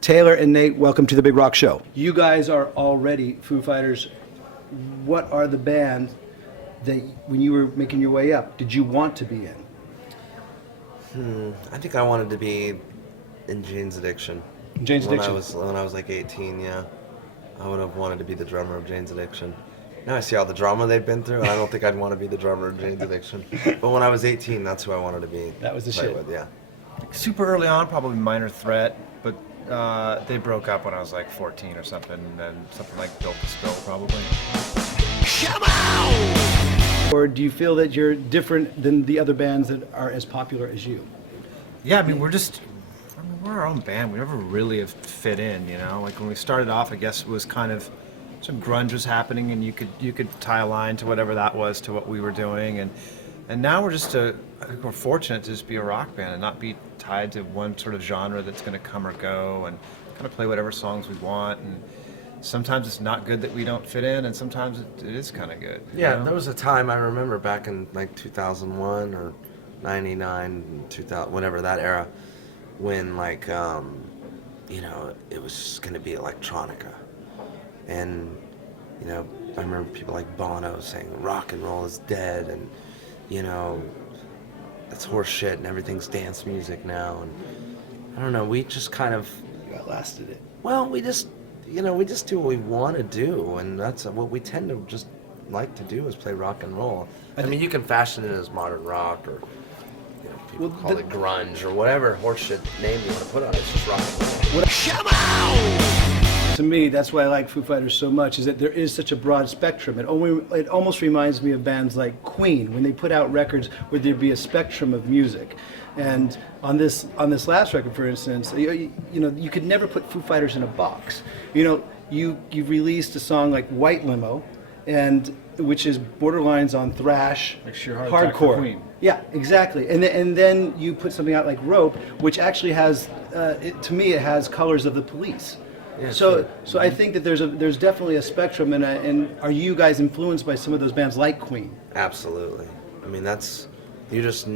Taylor and Nate, welcome to the Big Rock Show. You guys are already Foo Fighters. What are the bands that, when you were making your way up, did you want to be in? I think I wanted to be in Jane's Addiction. Jane's Addiction? When I was like 18, yeah. I would have wanted to be the drummer of Jane's Addiction. Now I see all the drama they've been through, and I don't think I'd want to be the drummer of Jane's Addiction. But when I was 18, that's who I wanted to be. That was the shit. With, yeah. Super early on, probably Minor Threat, but they broke up when I was like 14 or something, and then something like Built to Spill, probably. Come on! Or do you feel that you're different than the other bands that are as popular as you? Yeah, I mean, we're our own band. We never really have fit in, you know? Like when we started off, I guess it was kind of, some grunge was happening, and you could tie a line to whatever that was to what we were doing, and now we're just I think we're fortunate to just be a rock band and not be tied to one sort of genre that's going to come or go, and kind of play whatever songs we want. And sometimes it's not good that we don't fit in, and sometimes it is kind of good. Yeah, you know? there was a time I remember back in like 2001 or 99, 2000, whatever that era, when like, you know, it was going to be electronica. And, you know, I remember people like Bono saying rock and roll is dead, and, you know, that's horse shit and everything's dance music now. And I don't know, we just kind of... You outlasted it. Well, we just do what we want to do, and that's what we tend to just like to do is play rock and roll. I mean, you can fashion it as modern rock, or, you know, people call it grunge, or whatever horseshit name you want to put on it. It's just rock and roll. Come on! To me, that's why I like Foo Fighters so much, is that there is such a broad spectrum. It almost reminds me of bands like Queen, when they put out records where there'd be a spectrum of music. And on this last record, for instance, you know, you could never put Foo Fighters in a box. You know, you've released a song like White Limo, and which is borderlines on thrash, like sheer hardcore. Queen. Yeah, exactly. And then you put something out like Rope, which actually has, to me, it has colors of the Police. Yeah, so I think that there's definitely a spectrum, and are you guys influenced by some of those bands like Queen? Absolutely. I mean, that's you just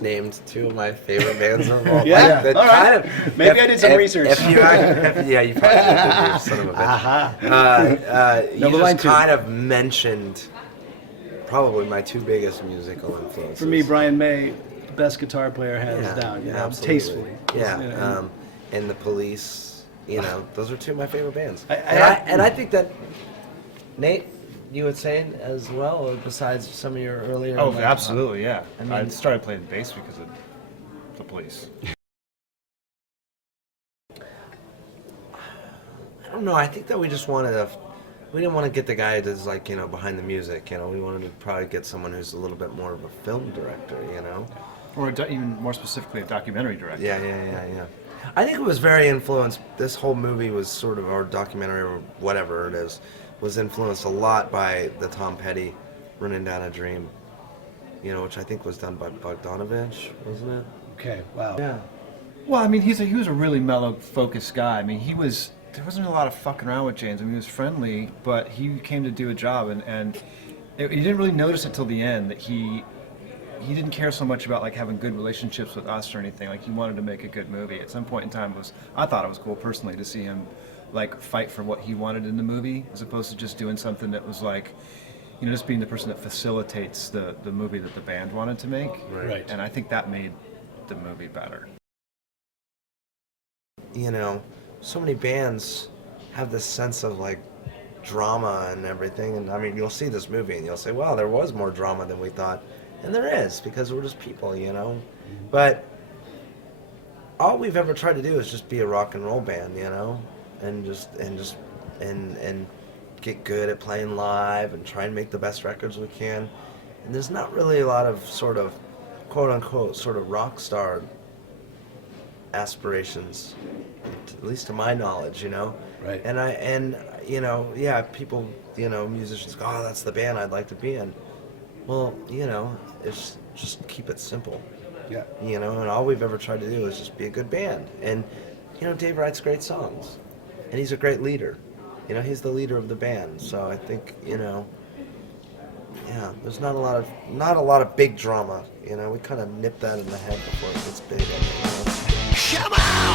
named two of my favorite bands of all. Yeah, like, all right. Maybe I did some research. Yeah, you probably did, son of a bitch. You just kind of mentioned probably my two biggest musical influences. For me, Brian May, the best guitar player hands down. Yeah, tastefully. Yeah, You know, and the Police. You know, those are two of my favorite bands. And I think that, Nate, you would say as well, or besides some of your earlier... Oh, absolutely, yeah. I mean, I started playing bass because of the Police. I don't know, I think that we just wanted to... We didn't want to get the guy that's like, you know, behind the music, you know. We wanted to probably get someone who's a little bit more of a film director, you know. Or even more specifically, a documentary director. Yeah. I think it was very influenced. This whole movie was sort of, or documentary or whatever it is, was influenced a lot by the Tom Petty Running Down a Dream, you know, which I think was done by Bogdanovich, wasn't it? Okay, wow. Yeah. Well, I mean, he was a really mellow, focused guy. I mean, there wasn't a lot of fucking around with James. I mean, he was friendly, but he came to do a job, and you didn't really notice it till the end that he didn't care so much about like having good relationships with us or anything. Like, he wanted to make a good movie. At some point in time, I thought it was cool personally to see him like fight for what he wanted in the movie, as opposed to just doing something that was like, you know, just being the person that facilitates the movie that the band wanted to make. Right. And I think that made the movie better. You know, so many bands have this sense of like drama and everything, and I mean, you'll see this movie and you'll say, wow, there was more drama than we thought. And there is, because we're just people, you know. But all we've ever tried to do is just be a rock and roll band, you know, and get good at playing live and try and make the best records we can. And there's not really a lot of sort of quote unquote sort of rock star aspirations, at least to my knowledge, you know. Right. And you know, yeah, people, you know, musicians go, oh, that's the band I'd like to be in. Well, you know, it's just keep it simple. Yeah. You know, and all we've ever tried to do is just be a good band. And, you know, Dave writes great songs. And he's a great leader. You know, he's the leader of the band. So I think, you know, yeah, there's not a lot of big drama. You know, we kind of nip that in the head before it gets big. I think, you know? Come on!